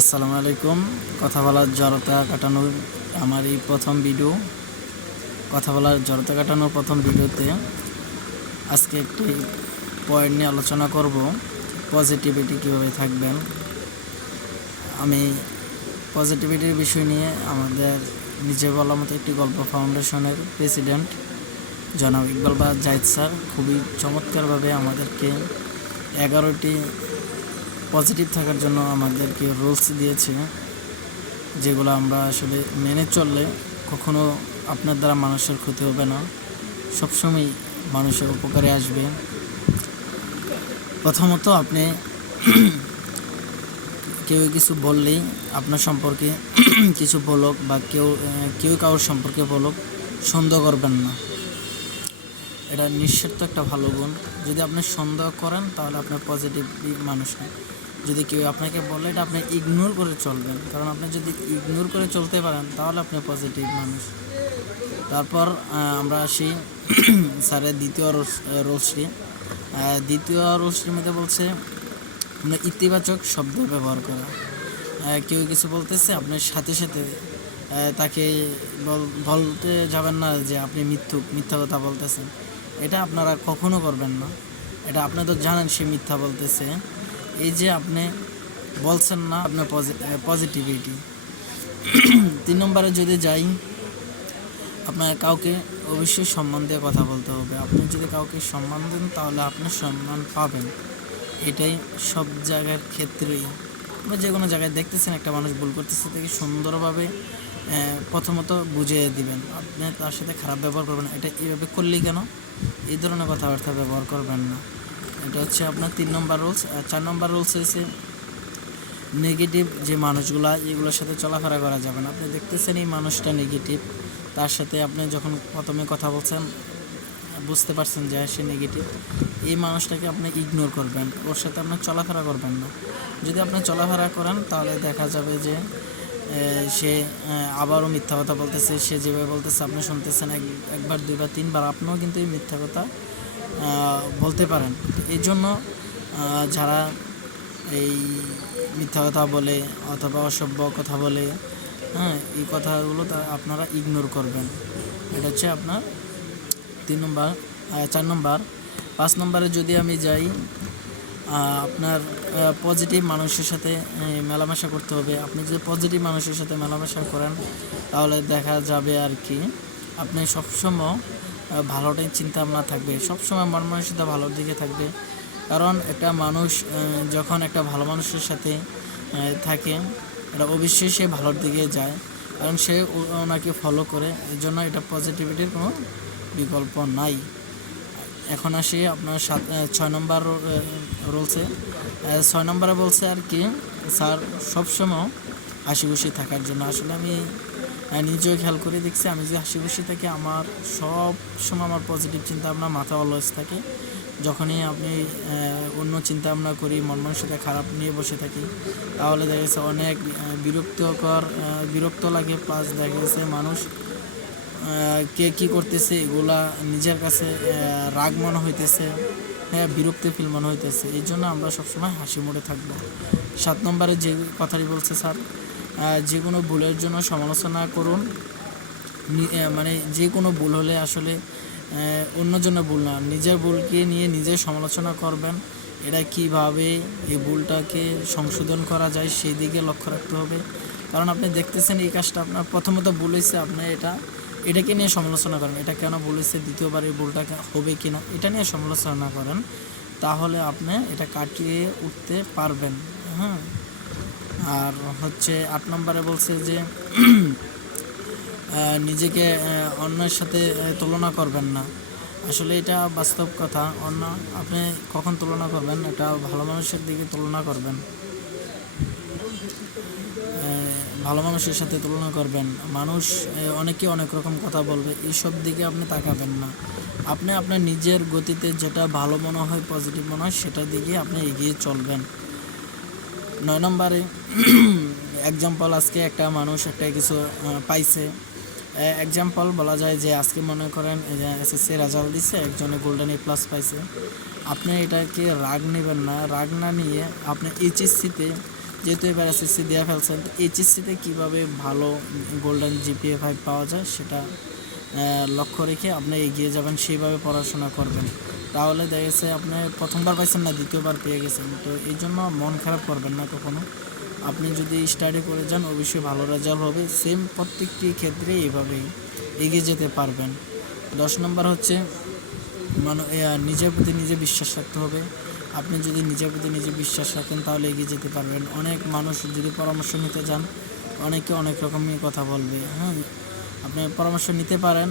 আসসালামু আলাইকুম। কথা বলার জড়তা কাটানোর আমার এই প্রথম ভিডিও। কথা বলার জড়তা কাটানোর প্রথম ভিডিওতে আজকে একটি পয়েন্ট নিয়ে আলোচনা করব, পজিটিভিটি কীভাবে থাকবেন। আমি পজিটিভিটির বিষয় নিয়ে আমাদের নিজে বলা মতো একটি গল্প ফাউন্ডেশনের প্রেসিডেন্ট জনাব ইকবাল বাহার জাহিদ স্যার খুবই চমৎকারভাবে আমাদেরকে 11টি পজিটিভ থাকার জন্য আমাদেরকে রুলস দিয়েছে, যেগুলো আমরা আসলে মেনে চললে কখনো আপনার দ্বারা মানুষের ক্ষতি হবে না, সবসময় মানুষের উপকারে আসবে। প্রথমত, আপনি কেউ কিছু বললেই আপনার সম্পর্কে কিছু বলুক বা কেউ কারোর সম্পর্কে বলুক, সন্দেহ করবেন না। এটা নিঃস্বার্থ একটা ভালো গুণ। যদি আপনি সন্দেহ করেন তাহলে আপনার পজিটিভ মানুষ না। যদি কেউ আপনাকে বলে, এটা আপনি ইগনোর করে চলবেন, কারণ আপনি যদি ইগনোর করে চলতে পারেন তাহলে আপনি পজিটিভ মানুষ। তারপর আমরা আসি স্যারের দ্বিতীয় রুলসটির মধ্যে বলছে আমরা ইতিবাচক শব্দ ব্যবহার করা। কেউ কিছু বলতেছে, আপনার সাথে সাথে তাকে বলতে যাবেন না যে আপনি মিথ্যা কথা বলতেছেন। এটা আপনারা কখনো করবেন না। এটা আপনি তো জানেন সে মিথ্যা বলতেছে, এই যে আপনি বলছেন না আপনার পজিটিভিটি। 3 নম্বরে যদি যাই, আপনার কাউকে অবশ্যই সম্মান দিয়ে কথা বলতে হবে। আপনি যদি কাউকে সম্মান দেন তাহলে আপনি সম্মান পাবেন। এটাই সব জায়গার ক্ষেত্রেই। আপনি যে কোনো জায়গায় দেখতেছেন একটা মানুষ ভুল করতেছে, তাকে সুন্দরভাবে প্রথমত বুঝিয়ে দিবেন। আপনি তার সাথে খারাপ ব্যবহার করবেন, এটা এইভাবে করলেই কেন, এই ধরনের কথাবার্তা ব্যবহার করবেন না। এটা হচ্ছে আপনার 3 নম্বর রুলস। 4 নম্বর রুলস হয়েছে নেগেটিভ যে মানুষগুলা, এগুলোর সাথে চলাফেরা করা যাবে না। আপনি দেখতেছেন এই মানুষটা নেগেটিভ, তার সাথে আপনি যখন প্রথমে কথা বলছেন বুঝতে পারছেন যে সে নেগেটিভ, এই মানুষটাকে আপনি ইগনোর করবেন, ওর সাথে আপনার চলাফেরা করবেন না। যদি আপনি চলাফেরা করেন তাহলে দেখা যাবে যে সে আবারও মিথ্যা কথা বলতেছে। সে যেভাবে বলতেছে আপনি শুনতেছেন, একবার দুইবার তিনবার আপনিও কিন্তু এই মিথ্যা কথা বলতে পারেন। এই জন্য যারা এই মিথ্যা কথা বলে অথবা অসভ্য কথা বলে, এই কথাগুলো আপনারা ইগনোর করবেন। এটা হচ্ছে আপনার 3 নম্বর। 4 নম্বর। 5 নম্বরে যদি আমি যাই, আপনার পজিটিভ মানুষের সাথে মেলামেশা করতে হবে। আপনি যদি পজিটিভ মানুষের সাথে মেলামেশা করেন তাহলে দেখা যাবে আর কি আপনি সবসময় ভালোটাই চিন্তা ভাবনা থাকবে, সবসময় মন মানসিকতা ভালোর দিকে থাকবে। কারণ একটা মানুষ যখন একটা ভালো মানুষের সাথে থাকে, এটা অবশ্যই সে ভালোর দিকে যায়, কারণ সে ওনাকে ফলো করে। এই জন্য এটা পজিটিভিটির কোনো বিকল্প নাই। এখন আসি আপনার 6 নম্বর রুলসে। 6 নম্বরে বলছে আর কি স্যার সবসময় হাসি খুশি থাকার জন্য। আসলে আমি নিজেও খেয়াল করে দেখছি, আমি যে হাসি খুশি থাকি, আমার সব সময় আমার পজিটিভ চিন্তা ভাবনা মাথা অলওয়েজ থাকে। যখনই আপনি অন্য চিন্তা ভাবনা করি, মন মানসিকতা খারাপ নিয়ে বসে থাকি, তাহলে দেখা গেছে অনেক বিরক্ত লাগে। প্লাস দেখা গেছে মানুষ কে কী করতেছে এগুলা নিজের কাছে রাগ মনে হইতেছে, বিরক্তি ফিল মনে হইতেছে। এই জন্য আমরা সবসময় হাসি মুখে থাকবো। 7 নম্বরে যে কথাটি বলছে স্যার, যে কোনো ভুলের জন্য সমালোচনা করুন। মানে যে কোনো ভুল হলে আসলে অন্যজনের ভুল না, নিজের ভুলকে নিয়ে নিজের সমালোচনা করবেন। এটা কিভাবে এই ভুলটাকে সংশোধন করা যায় সেই দিকে লক্ষ্য রাখতে হবে। কারণ আপনি দেখতেছেন এই কাজটা আপনার প্রথমত ভুল হয়েছে, আপনি এটাকে নিয়ে সমালোচনা করেন, এটা কেন ভুল হয়েছে, দ্বিতীয়বার এই ভুলটা হবে কি না এটা নিয়ে সমালোচনা করেন, তাহলে আপনি এটা কাটিয়ে উঠতে পারবেন। আর হচ্ছে 8 নম্বরে বলছে যে নিজেকে অন্যের সাথে তুলনা করবেন না। আসলে এটা বাস্তব কথা। আপনি কখন তুলনা করবেন, একটা ভালো মানুষের দিকে তুলনা করবেন, ভালো মানুষের সাথে তুলনা করবেন। মানুষ অনেকে অনেক রকম কথা বলবে, এইসব দিকে আপনি তাকাবেন না। আপনি আপনার নিজের গতিতে যেটা ভালো মনে হয়, পজিটিভ মনে হয়, সেটার দিকে আপনি এগিয়ে চলবেন। 9 নম্বরে এক্সাম্পল, আজকে একটা মানুষ একটা কিছু পাইছে। এক্সাম্পল বলা যায় যে আজকে মনে করেন এসএসসি রেজাল্ট দিচ্ছে, একজনে গোল্ডেন A+ পাইছে। আপনি এটাকে রাগ নেবেন না, রাগ না নিয়ে আপনি এইচএসসিতে যেহেতু এবার এসএসসি দেওয়া ফেলছেন, তো এইচএসসিতে কীভাবে ভালো গোল্ডেন জিপিএ 5 পাওয়া যায় সেটা লক্ষ্য রেখে আপনি এগিয়ে যাবেন, সেইভাবে পড়াশোনা করবেন। তাহলে দেখা গেছে আপনি প্রথমবার পাইছেন না, দ্বিতীয়বার পেয়ে গেছেন। তো এই জন্য মন খারাপ করবেন না কখনো। আপনি যদি স্টাডি করে যান অবশ্যই ভালো রেজাল্ট হবে। সেম প্রত্যেকটি ক্ষেত্রে এইভাবেই এগিয়ে যেতে পারবেন। 10 নম্বর হচ্ছে নিজের প্রতি নিজে বিশ্বাস রাখতে হবে। আপনি যদি নিজের প্রতি নিজে বিশ্বাস রাখেন তাহলে এগিয়ে যেতে পারবেন। অনেক মানুষ যদি পরামর্শ নিতে যান, অনেকে অনেক রকমই কথা বলবে। হ্যাঁ, আপনি পরামর্শ নিতে পারেন।